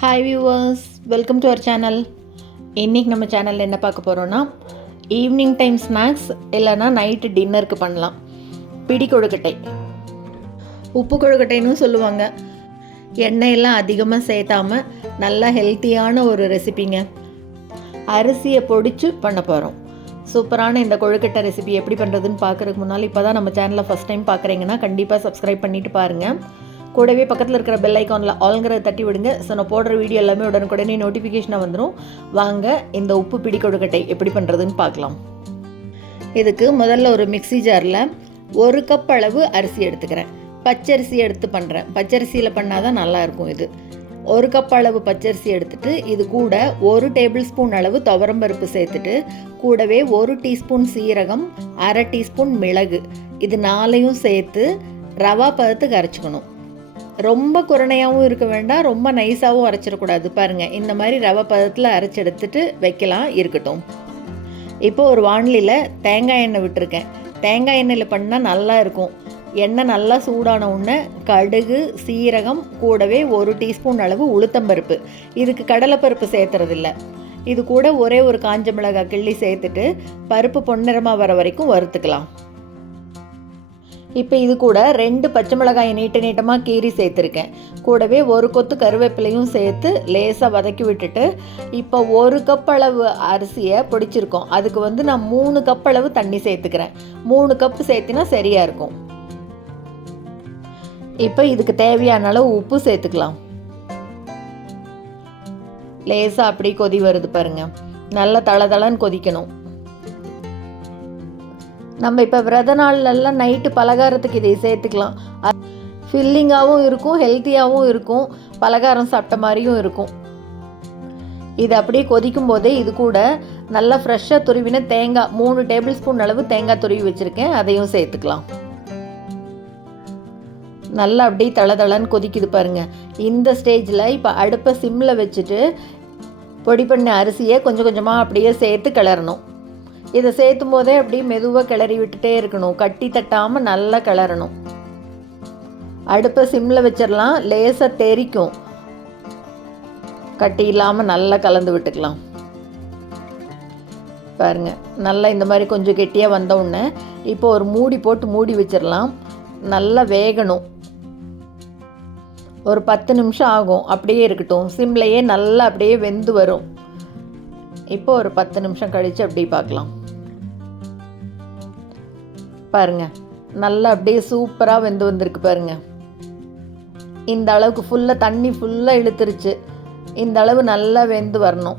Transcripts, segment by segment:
Hi viewers, welcome to our channel. இன்றைக்கி நம்ம சேனலில் என்ன பார்க்க போகிறோன்னா, ஈவினிங் டைம் ஸ்நாக்ஸ் இல்லைனா நைட்டு டின்னருக்கு பண்ணலாம். பிடி கொழுக்கட்டை, உப்பு கொழுக்கட்டைன்னு சொல்லுவாங்க. எண்ணெயெல்லாம் அதிகமாக சேர்த்தாமல் நல்லா ஹெல்த்தியான ஒரு ரெசிபிங்க. அரிசியை பொடிச்சு பண்ண போகிறோம். சூப்பரான இந்த கொழுக்கட்டை ரெசிபி எப்படி பண்ணுறதுன்னு பார்க்குறதுக்கு முன்னால் இப்போ தான் நம்ம சேனலில் ஃபஸ்ட் டைம் பார்க்குறீங்கன்னா கண்டிப்பாக சப்ஸ்கிரைப் பண்ணிவிட்டு பாருங்கள். கூடவே பக்கத்தில் இருக்கிற பெல் ஐக்கானில் ஆல்ங்கிறத தட்டி விடுங்க. ஸோ நான் போடுற வீடியோ எல்லாமே உடனுக்குடனே நோட்டிஃபிகேஷனாக வந்துடும். வாங்க இந்த உப்பு பிடி கொழுக்கட்டை எப்படி பண்ணுறதுன்னு பார்க்கலாம். இதுக்கு முதல்ல ஒரு மிக்ஸி ஜாரில் 1 கப் அளவு அரிசி எடுத்துக்கிறேன். பச்சரிசி எடுத்து பண்ணுறேன். பச்சரிசியில் பண்ணால் தான் நல்லாயிருக்கும். இது 1 கப் அளவு பச்சரிசி எடுத்துகிட்டு இது கூட 1 டேபிள் ஸ்பூன் அளவு துவரம்பருப்பு சேர்த்துட்டு கூடவே 1 டீஸ்பூன் சீரகம், 1/2 டீஸ்பூன் மிளகு, இது 4ஐயும் சேர்த்து ரவா பதத்துக்கு அரைச்சிக்கணும். ரொம்ப குரணையாகவும் இருக்க வேண்டாம், ரொம்ப நைஸாகவும் அரைச்சிடக்கூடாது. பாருங்கள், இந்த மாதிரி ரவை பதத்தில் அரைச்சி எடுத்துகிட்டு வைக்கலாம், இருக்கட்டும். இப்போ ஒரு வாணலியில் தேங்காய் எண்ணெய் விட்டுருக்கேன். தேங்காய் எண்ணெயில் பண்ணால் நல்லா இருக்கும். எண்ணெய் நல்லா சூடான உடனே கடுகு, சீரகம், கூடவே 1 டீஸ்பூன் அளவு உளுத்தம்பருப்பு, இதுக்கு கடலைப்பருப்பு சேர்த்துறதில்ல. இது கூட ஒரே ஒரு காஞ்ச மிளகாய் கிள்ளி சேர்த்துட்டு பருப்பு பொன்னிறமாக வர வரைக்கும் வறுத்துக்கலாம். இப்போ இது கூட 2 பச்சை மிளகாயை நீட்டமாக கீறி சேர்த்துருக்கேன். கூடவே 1 கொத்து கருவேப்பிலையும் சேர்த்து லேசாக வதக்கி விட்டுட்டு இப்போ 1 கப் அளவு அரிசியை பொடிச்சிருக்கோம். அதுக்கு நான் 3 கப் அளவு தண்ணி சேர்த்துக்கிறேன். 3 கப்பு சேர்த்தினா சரியாக இருக்கும். இப்போ இதுக்கு தேவையான அளவு உப்பு சேர்த்துக்கலாம். லேசாக அப்படி கொதி வருது பாருங்கள். நல்லா தளதளன்னு கொதிக்கணும். நம்ம இப்போ விரத நாள்லாம் நைட்டு பலகாரத்துக்கு இதை சேர்த்துக்கலாம். ஃபில்லிங்காகவும் இருக்கும், ஹெல்த்தியாகவும் இருக்கும், பலகாரம் சாப்பிட்ட மாதிரியும் இருக்கும். இது அப்படியே கொதிக்கும் போதே இது கூட நல்லா ஃப்ரெஷ்ஷாக துருவின தேங்காய் 3 டேபிள் ஸ்பூன் அளவு தேங்காய் துருவி வச்சுருக்கேன், அதையும் சேர்த்துக்கலாம். நல்லா அப்படியே தளதளன்னு கொதிக்குது பாருங்கள். இந்த ஸ்டேஜில் இப்போ அடுப்பை சிம்மில் வச்சுட்டு பொடி பண்ண அரிசியை கொஞ்சம் கொஞ்சமாக அப்படியே சேர்த்து கிளறணும். இதை சேர்த்தும் போதே அப்படியே மெதுவாக கிளறி விட்டுட்டே இருக்கணும். கட்டி தட்டாமல் நல்லா கிளறணும். அடுப்பை சிம்மில் வச்சிடலாம், லேசாக தெரிக்கும். கட்டி இல்லாமல் நல்லா கலந்து விட்டுக்கலாம். பாருங்கள், நல்லா இந்த மாதிரி கொஞ்சம் கெட்டியாக வந்த உடனே இப்போ ஒரு மூடி போட்டு மூடி வச்சிடலாம். நல்லா வேகணும். ஒரு 10 நிமிஷம் ஆகும். அப்படியே இருக்கட்டும். சிம்லையே நல்லா அப்படியே வெந்து வரும். இப்போ ஒரு 10 நிமிஷம் கழித்து அப்படியே பார்க்கலாம். பாருங்கள், நல்லா அப்படியே சூப்பராக வெந்து வந்திருக்கு பாருங்கள். இந்த அளவுக்கு ஃபுல்லாக தண்ணி ஃபுல்லாக இழுத்துருச்சு. இந்த அளவு நல்லா வெந்து வரணும்.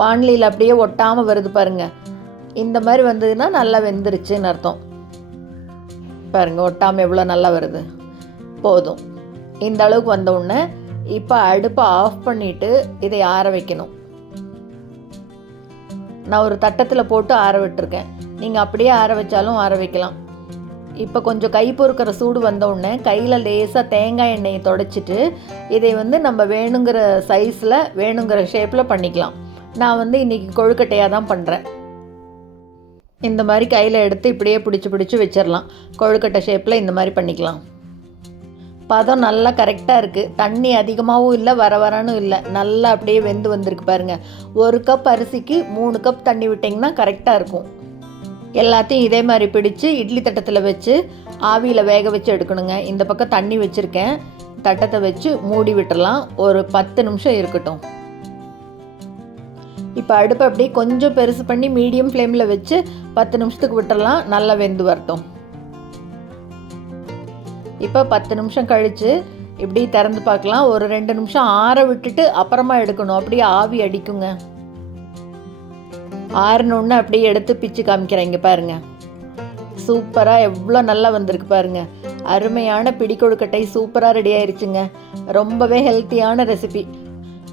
வானிலையில் அப்படியே ஒட்டாமல் வருது பாருங்கள். இந்த மாதிரி வந்ததுன்னா நல்லா வெந்துருச்சுன்னு அர்த்தம். பாருங்கள், ஒட்டாமல் எவ்வளோ நல்லா வருது. போதும். இந்த அளவுக்கு வந்த உடனே இப்போ அடுப்பை ஆஃப் பண்ணிவிட்டு இதை ஆற வைக்கணும். நான் ஒரு தட்டத்தில் போட்டு ஆற விட்டுருக்கேன். நீங்கள் அப்படியே ஆற வச்சாலும் ஆற வைக்கலாம். இப்போ கொஞ்சம் கை பொறுக்கிற சூடு வந்தோடனே கையில் லேசாக தேங்காய் எண்ணெயை தொடச்சிட்டு இதை நம்ம வேணுங்கிற சைஸில் வேணுங்கிற ஷேப்பில் பண்ணிக்கலாம். நான் இன்றைக்கி கொழுக்கட்டையாக தான் பண்ணுறேன். இந்த மாதிரி கையில் எடுத்து இப்படியே பிடிச்சி வச்சிடலாம். கொழுக்கட்டை ஷேப்பில் இந்த மாதிரி பண்ணிக்கலாம். பதம் நல்லா கரெக்டாக இருக்குது. தண்ணி அதிகமாகவும் இல்லை, வரன்னு இல்லை. நல்லா அப்படியே வெந்து வந்திருக்கு பாருங்கள். 1 கப் அரிசிக்கு 3 கப் தண்ணி விட்டிங்கன்னா கரெக்டாக இருக்கும். எல்லாத்தையும் இதே மாதிரி பிடிச்சு இட்லி தட்டத்தில் வச்சு ஆவியில் வேக வச்சு எடுக்கணுங்க. இந்த பக்கம் தண்ணி வச்சுருக்கேன். தட்டத்தை வச்சு மூடி விட்டுடலாம். ஒரு 10 நிமிஷம் இருக்கட்டும். இப்போ அடுப்பை அப்படியே கொஞ்சம் பெருசு பண்ணி மீடியம் ஃப்ளேமில் வச்சு 10 நிமிஷத்துக்கு விட்டுடலாம். நல்லா வெந்து வரட்டும். இப்போ 10 நிமிஷம் கழித்து இப்படி திறந்து பார்க்கலாம். ஒரு 2 நிமிஷம் ஆற விட்டுட்டு அப்புறமா எடுக்கணும். அப்படியே ஆவி அடிக்குங்க. ஆறினொன்று அப்படியே எடுத்து பிச்சு காமிக்கிறேங்க பாருங்கள். சூப்பராக எவ்வளோ நல்லா வந்திருக்கு பாருங்கள். அருமையான பிடி கொழுக்கட்டை சூப்பராக ரெடி ஆயிடுச்சுங்க. ரொம்பவே ஹெல்த்தியான ரெசிபி.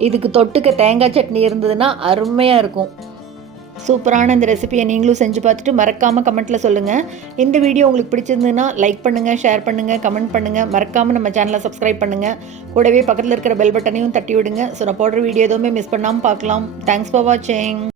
இதுக்கு தொட்டுக்க தேங்காய் சட்னி இருந்ததுன்னா அருமையாக இருக்கும். சூப்பரான இந்த ரெசிபியை நீங்களும் செஞ்சு பார்த்துட்டு மறக்காமல் கமெண்ட்டில் சொல்லுங்கள். இந்த வீடியோ உங்களுக்கு பிடிச்சிருந்ததுன்னா லைக் பண்ணுங்கள், ஷேர் பண்ணுங்கள், கமெண்ட் பண்ணுங்கள். மறக்காமல் நம்ம சேனலை சப்ஸ்கிரைப் பண்ணுங்கள். கூடவே பக்கத்தில் இருக்கிற பெல் பட்டனையும் தட்டி விடுங்க. ஸோ நான் போடுற வீடியோ எதுவுமே மிஸ் பண்ணாமல் பார்க்கலாம். தேங்க்ஸ் ஃபார் வாட்சிங்.